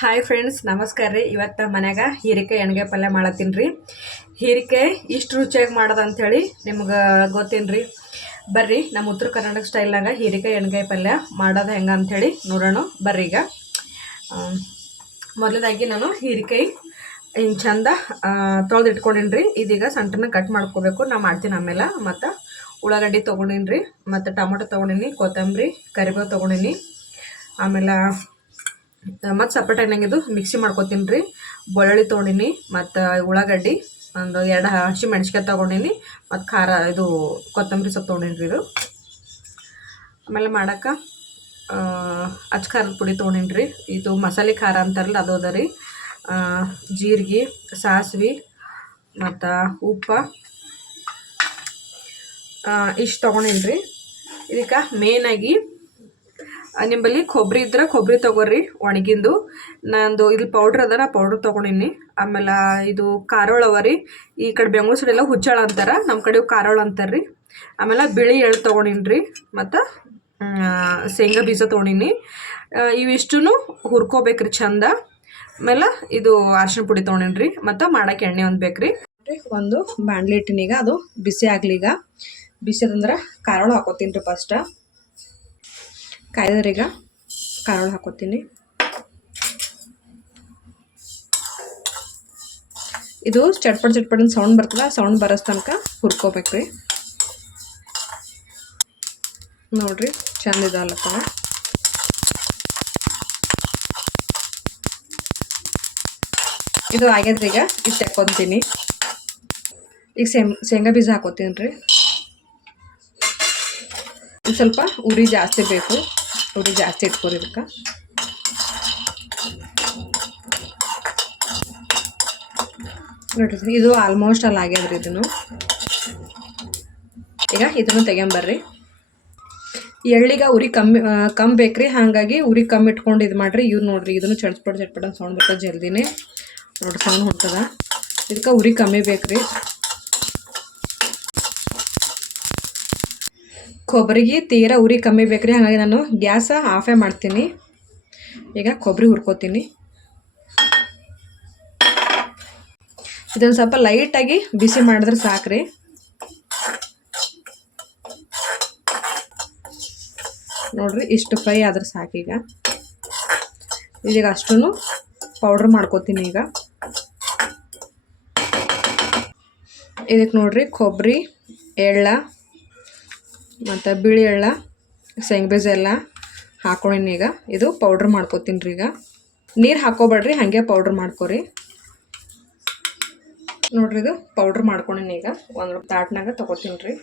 Hi friends, ನಮಸ್ಕಾರ ರೀ. ಇವತ್ತು ಮನ್ಯಾಗ ಹೀರೆಕಾಯಿ ಎಣ್ಗಾಯಿ ಪಲ್ಯ ಮಾಡತ್ತೀನಿ ರೀ. ಹೀರೆಕಾಯಿ ಇಷ್ಟು ರುಚಿಯಾಗಿ ಮಾಡೋದಂಥೇಳಿ ನಿಮ್ಗೆ ಗೊತ್ತೇನು ರೀ? ಬರ್ರಿ, ನಮ್ಮ ಉತ್ತರ ಕರ್ನಾಟಕ ಸ್ಟೈಲ್ನಾಗ ಹೀರೆಕಾಯಿ ಎಣ್ಗಾಯಿ ಪಲ್ಯ ಮಾಡೋದು ಹೆಂಗೆ ಅಂಥೇಳಿ ನೋಡೋಣ ಬರ್ರಿ. ಈಗ ಮೊದಲದಾಗಿ ನಾನು ಹೀರೆಕಾಯಿ ಹಿಂಗೆ ಚಂದ ತೊಳೆದು ಇಟ್ಕೊಂಡೀನಿ ರೀ. ಇದೀಗ ಸಣ್ಣನ ಕಟ್ ಮಾಡ್ಕೋಬೇಕು. ನಾ ಮಾಡ್ತೀನಿ ಆಮೇಲೆ. ಮತ್ತು ಉಳ್ಳಾಗಡ್ಡಿ ತೊಗೊಂಡೀನಿ ರೀ, ಮತ್ತು ಟೊಮೊಟೊ ತೊಗೊಂಡೀನಿ, ಕೊತ್ತಂಬರಿ, ಕರಿಬೇವು ತೊಗೊಂಡೀನಿ. ಆಮೇಲೆ ಮತ್ತು ಸಪ್ರೇಟಾಗಿ ಇದು ಮಿಕ್ಸಿ ಮಾಡ್ಕೊತೀನಿ ರೀ. ಬೆಳ್ಳುಳ್ಳಿ ತೊಗೊಂಡಿನಿ, ಮತ್ತು ಉಳ್ಳಾಗಡ್ಡಿ, ಒಂದು 2 ಹಸಿ ಮೆಣಸಿನ್ಕಾಯಿ ತೊಗೊಂಡಿನಿ, ಮತ್ತು ಖಾರ ಇದು ಕೊತ್ತಂಬರಿ ಸೊಪ್ಪು ತೊಗೊಂಡಿನಿ ರೀ. ಇದು ಆಮೇಲೆ ಮಾಡೋಕೆ ಅಚ್ಚ ಖಾರದ ಪುಡಿ ತೊಗೊಂಡಿನಿ ರೀ. ಇದು ಮಸಾಲೆ ಖಾರ ಅಂತಾರಲ್ಲ ಅದು ಅದ ರೀ. ಜೀರಿಗೆ, ಸಾಸಿವೆ, ಮತ್ತು ಉಪ್ಪು ಇಷ್ಟು ತೊಗೊಂಡಿನಿ ರೀ. ಇದಕ್ಕೆ ಮೇನಾಗಿ ನಿಂಬಲ್ಲಿ ಕೊಬ್ಬರಿ ಇದ್ರೆ ಕೊಬ್ಬರಿ ತೊಗೊರ್ರಿ, ಒಣಗಿಂದು. ನಂದು ಇಲ್ಲಿ ಪೌಡ್ರ್ ಅದ, ನಾ ಪೌಡ್ರ್ ತೊಗೊಂಡಿನಿ. ಆಮೇಲೆ ಇದು ಖಾರೋಳ ಅವ ರೀ. ಈ ಕಡೆ ಬೆಂಗಳೂರು ಸೈಡೆಲ್ಲ ಹುಚ್ಚಾಳ ಅಂತಾರೆ, ನಮ್ಮ ಕಡೆ ಖಾರೋಳ ಅಂತಾರೆ ರೀ. ಆಮೇಲೆ ಬಿಳಿ ಎಳ್ಳು ತೊಗೊಂಡಿನಿ ರೀ, ಮತ್ತು ಶೇಂಗಾ ಬೀಜ ತೊಗೊಂಡಿನಿ. ಇವಿಷ್ಟು ಹುರ್ಕೋಬೇಕ್ರಿ ಚಂದ. ಆಮೇಲೆ ಇದು ಅರಿಶಿನ ಪುಡಿ ತೊಗೊಂಡಿನಿ ರೀ, ಮತ್ತು ಮಾಡೋಕೆ ಎಣ್ಣೆ ಒಂದು ಬೇಕ್ರಿ. ಒಂದು ಬಾಣಲಿ ಇಟ್ಟಿನೀಗ, ಅದು ಬಿಸಿ ಆಗ್ಲೀಗ. ಬಿಸಿ ಅದಂದ್ರೆ ಖಾರೋಳ ಹಾಕೋತೀನಿ ರೀ. ಫಸ್ಟ್ ಕಾಯ್ದರೀಗ ಖಾರೋಳ ಹಾಕೋತೀನಿ. ಇದು ಚಟ್ಪಟ್ ಚಟ್ಪಟ್ ಸೌಂಡ್ ಬರ್ತದ, ಸೌಂಡ್ ಬರೋಸ್ ತನಕ ಹುರ್ಕೋಬೇಕ್ರಿ. ನೋಡ್ರಿ ಚಂದ ಇದಲ್ಲತ್ತವ. ಇದು ಆಗ್ಯದ್ರಿ. ಈಗ ಇದು ತೆಕ್ಕೊಂತೀನಿ. ಈಗ ಶೇಂಗಾ ಬೀಜ ಹಾಕೋತೀನಿ ರೀ. ಸ್ವಲ್ಪ ಉರಿ ಜಾಸ್ತಿ ಬೇಕು, ಉರಿ ಜಾಸ್ತಿ ಇಟ್ಕೊರಿ ಇದಕ್ಕೆ. ನೋಡ್ರಿ ಇದು ಆಲ್ಮೋಸ್ಟ್ ಅಲ್ಲಿ ಆಗ್ಯದ್ರಿ. ಇದನ್ನು ಈಗ ಇದನ್ನು ತೆಗೊಂಬರ್ರಿ. ಎಳ್ಳಿಗೆ ಉರಿ ಕಮ್ಮಿ ಬೇಕ್ರಿ, ಹಾಗಾಗಿ ಉರಿ ಕಮ್ಮಿ ಇಟ್ಕೊಂಡು ಇದು ಮಾಡ್ರಿ. ಇವ್ರು ನೋಡ್ರಿ, ಇದನ್ನು ಚಟ್ಪಟ್ ಅಂತ ಸೌಂಡ್ ಬರ್ತದೆ ಜಲ್ದಿನೇ. ನೋಡ್ರಿ ಸೌಂಡ್ ಹೊಂಟದ. ಇದಕ್ಕೆ ಉರಿ ಕಮ್ಮಿ ಬೇಕ್ರಿ. ಕೊಬ್ಬರಿಗೆ ತೀರಾ ಉರಿ ಕಮ್ಮಿ ಬೇಕ್ರಿ, ಹಾಗಾಗಿ ನಾನು ಗ್ಯಾಸ ಆಫೇ ಮಾಡ್ತೀನಿ. ಈಗ ಕೊಬ್ಬರಿ ಹುರ್ಕೋತೀನಿ. ಇದನ್ನು ಸ್ವಲ್ಪ ಲೈಟಾಗಿ ಬಿಸಿ ಮಾಡಿದ್ರೆ ಸಾಕ್ರಿ. ನೋಡ್ರಿ ಇಷ್ಟು ಫ್ರೈ ಆದ್ರೆ ಸಾಕೀಗ. ಇದೀಗ ಅಷ್ಟೂ ಪೌಡ್ರ್ ಮಾಡ್ಕೋತೀನಿ. ಈಗ ಇದಕ್ಕೆ ನೋಡ್ರಿ ಕೊಬ್ಬರಿ, ಎಳ್ಳ, ಮತ್ತು ಬಿಳಿ ಎಳ್ಳ, ಶೇಂಗಾ ಬೀಜ ಎಲ್ಲ ಹಾಕೊಂಡಿನಿ. ಈಗ ಇದು ಪೌಡ್ರ್ ಮಾಡ್ಕೋತೀನಿ ರೀ. ಈಗ ನೀರು ಹಾಕೋಬೇಡ್ರಿ, ಹಾಗೆ ಪೌಡ್ರ್ ಮಾಡ್ಕೊರಿ. ನೋಡ್ರಿ ಇದು ಪೌಡ್ರ್ ಮಾಡ್ಕೊಂಡಿನಿ. ಈಗ ಒಂದು ತಾಟ್ನಾಗ ತೊಗೋತೀನಿ ರೀ.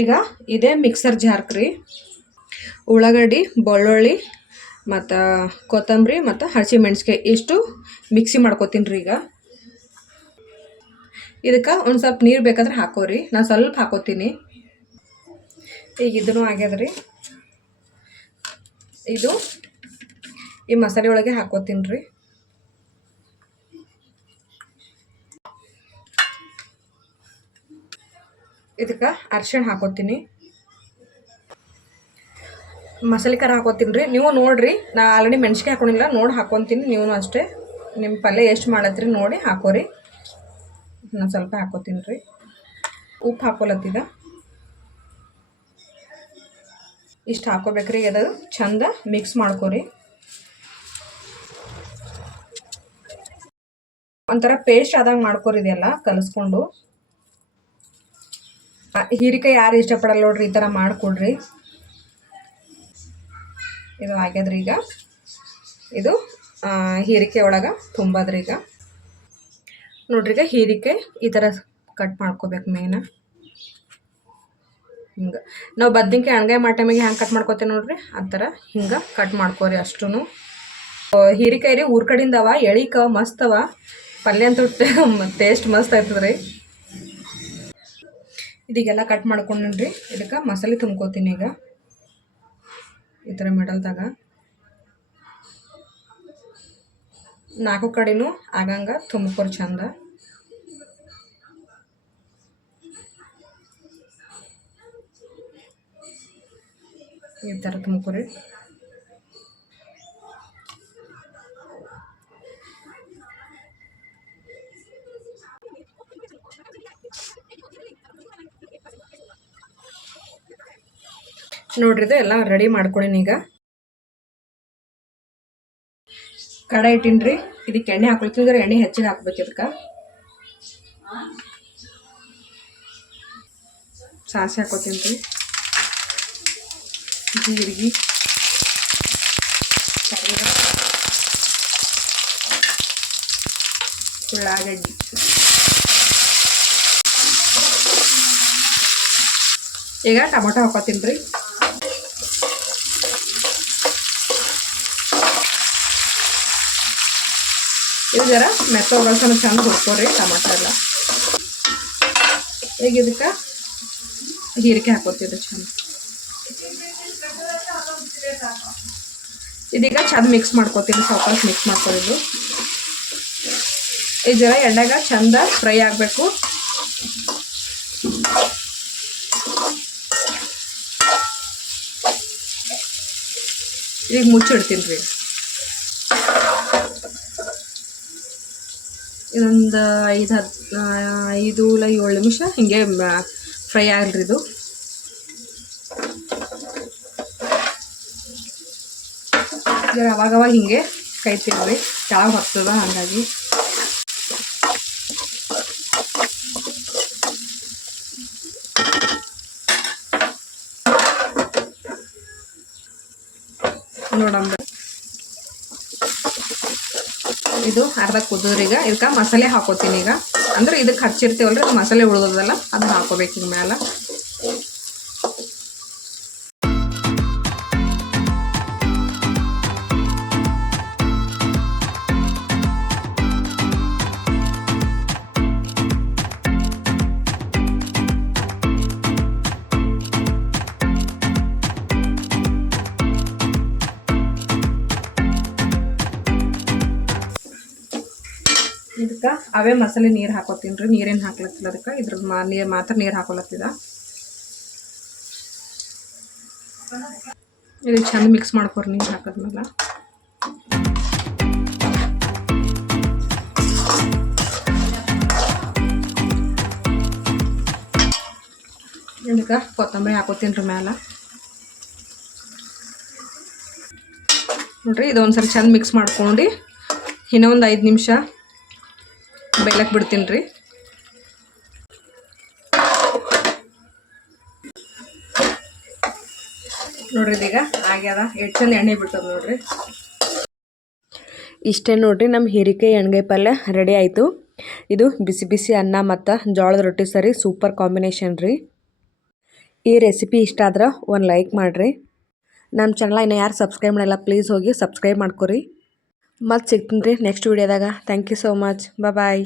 ಈಗ ಇದೇ ಮಿಕ್ಸರ್ ಜಾರ್ಕ್ರಿ. ಉಳ್ಳಾಗಡ್ಡಿ, ಬೆಳ್ಳುಳ್ಳಿ, ಮತ್ತು ಕೊತ್ತಂಬರಿ, ಮತ್ತು ಹಸಿ ಮೆಣಸಿನ್ಕಾಯಿ ಇಷ್ಟು ಮಿಕ್ಸಿ ಮಾಡ್ಕೋತೀನಿ ರೀ. ಈಗ ಇದಕ್ಕೆ ಒಂದು ಸ್ವಲ್ಪ ನೀರು ಬೇಕಾದ್ರೆ ಹಾಕೋರಿ, ನಾನು ಸ್ವಲ್ಪ ಹಾಕೋತೀನಿ. ಈಗ ಇದನ್ನು ಆಗ್ಯದ್ರಿ. ಇದು ಈ ಮಸಾಲೆ ಒಳಗೆ ಹಾಕೋತೀನಿ ರೀ. ಇದಕ್ಕೆ ಅರಿಶಿಣ ಹಾಕೋತೀನಿ, ಮಸಾಲೆ ಖಾರ ಹಾಕೋತೀನಿ ರೀ. ನೀವು ನೋಡಿರಿ, ನಾ ಆಲ್ರೆಡಿ ಮೆಣಸಿನ್ಕಾಯಿ ಹಾಕೊಂಡಿಲ್ಲ, ನೋಡಿ ಹಾಕೊತೀನಿ. ನೀವು ಅಷ್ಟೇ ನಿಮ್ಮ ಪಲ್ಯ ಎಷ್ಟು ಮಾಡತ್ತೀರಿ ನೋಡಿ ಹಾಕೋರಿ. ನಾನು ಸ್ವಲ್ಪ ಹಾಕೋತೀನಿ ರೀ. ಉಪ್ಪು ಹಾಕೋಲತ್ತೀಗ ಇಷ್ಟು ಹಾಕೋಬೇಕ್ರಿ. ಅದು ಚಂದ ಮಿಕ್ಸ್ ಮಾಡ್ಕೊರಿ. ಒಂಥರ ಪೇಸ್ಟ್ ಆದಾಗ ಮಾಡ್ಕೊರಿ. ಇದೆಲ್ಲ ಕಲಿಸ್ಕೊಂಡು. ಹೀರೆಕಾಯಿ ಯಾರು ಇಷ್ಟಪಡಲ್ಲ ನೋಡ್ರಿ, ಈ ಥರ ಮಾಡಿಕೊಡ್ರಿ. ಇದು ಆಗ್ಯದ್ರಿ. ಈಗ ಇದು ಹೀರೆಕಾಯಿ ಒಳಗೆ ತುಂಬದ್ರಿ. ಈಗ ನೋಡ್ರಿ, ಈಗ ಹೀರೆಕಾಯಿ ಈ ಥರ ಕಟ್ ಮಾಡ್ಕೋಬೇಕು. ಮೇನ ಹಿಂಗೆ ನಾವು ಬದ್ನಿಕಾಯಿ ಎಣ್ಗಾಯಿ ಮಾಡೋ ಟೈಮಿಗೆ ಹ್ಯಾಂಗೆ ಕಟ್ ಮಾಡ್ಕೋತೇವೆ ನೋಡ್ರಿ, ಆ ಥರ ಹಿಂಗೆ ಕಟ್ ಮಾಡ್ಕೋರಿ. ಅಷ್ಟೂ ಹೀರೆಕಾಯಿ ರೀ ಊರ ಕಡೆಯಿಂದವ, ಎಳಿಕವ ಮಸ್ತವ. ಪಲ್ಯ ಅಂತೂ ಟೇಸ್ಟ್ ಮಸ್ತ್ ಆಯ್ತದ ರೀ. ಇದೀಗೆಲ್ಲ ಕಟ್ ಮಾಡ್ಕೊಂಡ್ರಿ. ಇದಕ್ಕೆ ಮಸಾಲೆ ತುಂಬ್ಕೋತೀನಿ. ಈಗ ಈ ಥರ ಮಿಡಲ್ದಾಗ 4 ಕಡೆನೂ ಆಗಂಗೆ ತುಂಬ್ಕೊರಿ ಚಂದ. ಈ ಥರ ತುಂಬ್ಕೊರಿ. ನೋಡ್ರಿ ಇದು ಎಲ್ಲ ರೆಡಿ ಮಾಡ್ಕೊಳೀನಿ. ಈಗ ಕಡ ಇಟ್ಟಿನ್ರಿ. ಇದಕ್ಕೆ ಎಣ್ಣೆ ಹಾಕೊಳ್ತಿದ್ರೆ ಎಣ್ಣೆ ಹೆಚ್ಚಿಗೆ ಹಾಕ್ಬೇಕು. ಇದಕ್ಕೆ ಸಾಸಿವೆ ಹಾಕೋತೀನಿ ರೀ, ಜೀರಿಗೆ, ಉಳ್ಳಾಗಡ್ಡಿ, ಈಗ ಟೊಮೊಟೊ ಹಾಕೋತೀನಿ ರೀ. ಇದು ಜರ ಮೆತ್ತಗೊಳಿಸೋಣ, ಚಂದ ಹುರ್ಕೋರಿ ಟೊಮೊಟೊ ಎಲ್ಲ. ಈಗ ಇದಕ್ಕೆ ಹೀರಿಕೆ ಹಾಕೋತಿದ್ರಿ ಚಂದ. ಇದೀಗ ಚಂದ ಮಿಕ್ಸ್ ಮಾಡ್ಕೋತೀನಿ, ಸ್ವಲ್ಪ ಮಿಕ್ಸ್ ಮಾಡ್ಕೊಂಡಿದ್ದು. ಈ ಜರ ಎಣ್ಣೆಗ ಚಂದ ಫ್ರೈ ಆಗಬೇಕು. ಈಗ ಮುಚ್ಚಿಡ್ತೀನಿ ರೀ. ಇದೊಂದು 5 ಇಲ್ಲ 7 ನಿಮಿಷ ಹಿಂಗೆ ಫ್ರೈ ಆಗಲ್ರಿ. ಇದು ಅವಾಗವಾಗ ಹಿಂಗೆ ಕೈ ತಿನ್ರಿ, ಕೆಳಗೆ ಹೋಗ್ತದ. ಹಾಗಾಗಿ ನೋಡಂಬ ಇದು ಅರ್ಧ ಕುದಿದ್ರೀಗ ಇದಕ್ಕೆ ಮಸಾಲೆ ಹಾಕೋತೀನಿ. ಈಗ ಅಂದ್ರೆ ಇದಕ್ಕೆ ಹಚ್ಚಿರ್ತೀವಲ್ರಿ, ಅದು ಮಸಾಲೆ ಉಳಿದದಲ್ಲ, ಅದನ್ನ ಹಾಕೋಬೇಕು ಈಗ ಮೇಲೆ. ಇದಕ್ಕೆ ಅವೇ ಮಸಾಲೆ ನೀರು ಹಾಕೋತೀನಿ ರೀ. ನೀರೇನು ಹಾಕ್ಲತ್ತಿಲ್ಲ ಅದಕ್ಕೆ, ಇದ್ರ ನೀರು ಮಾತ್ರ ನೀರು ಹಾಕೊಳತ್ತಿದ. ಇದು ಚಂದ ಮಿಕ್ಸ್ ಮಾಡ್ಕೊರಿ ನೀರು ಹಾಕಿದ್ಮೇಲೆ. ಇದಕ್ಕೆ ಕೊತ್ತಂಬರಿ ಹಾಕೋತೀನಿ ರೀ ಮ್ಯಾಲ. ನೋಡ್ರಿ ಇದೊಂದ್ಸರಿ ಚಂದ ಮಿಕ್ಸ್ ಮಾಡ್ಕೊಂಡು ಇನ್ನೊಂದು 5 ನಿಮಿಷ ಬೇಯಕ್ಕೆ ಬಿಡ್ತೀನಿ ರೀ. ನೋಡ್ರಿ ಇದೀಗ ಆಗ್ಯದ, ಎಷ್ಟು ಚಂದ ಎಣ್ಣೆ ಬಿಡ್ತದ ನೋಡ್ರಿ. ಇಷ್ಟೇ ನೋಡ್ರಿ, ನಮ್ಮ ಹೀರೆಕಾಯಿ ಎಣ್ಗಾಯಿ ಪಲ್ಯ ರೆಡಿ ಆಯಿತು. ಇದು ಬಿಸಿ ಬಿಸಿ ಅನ್ನ ಮತ್ತು ಜೋಳದ ರೊಟ್ಟಿ ಸರಿ ಸೂಪರ್ ಕಾಂಬಿನೇಷನ್ ರೀ. ಈ ರೆಸಿಪಿ ಇಷ್ಟ ಆದ್ರೆ ಒಂದು ಲೈಕ್ ಮಾಡಿರಿ. ನಮ್ಮ ಚಾನಲ್ ಇನ್ನು ಯಾರು ಸಬ್ಸ್ಕ್ರೈಬ್ ಮಾಡಿಲ್ಲ ಪ್ಲೀಸ್ ಹೋಗಿ ಸಬ್ಸ್ಕ್ರೈಬ್ ಮಾಡ್ಕೊರಿ. ಮತ್ತೆ ಸಿಗ್ತೀನಿ ರೀ ನೆಕ್ಸ್ಟ್ ವಿಡಿಯೋದಾಗ. Thank you so much. Bye.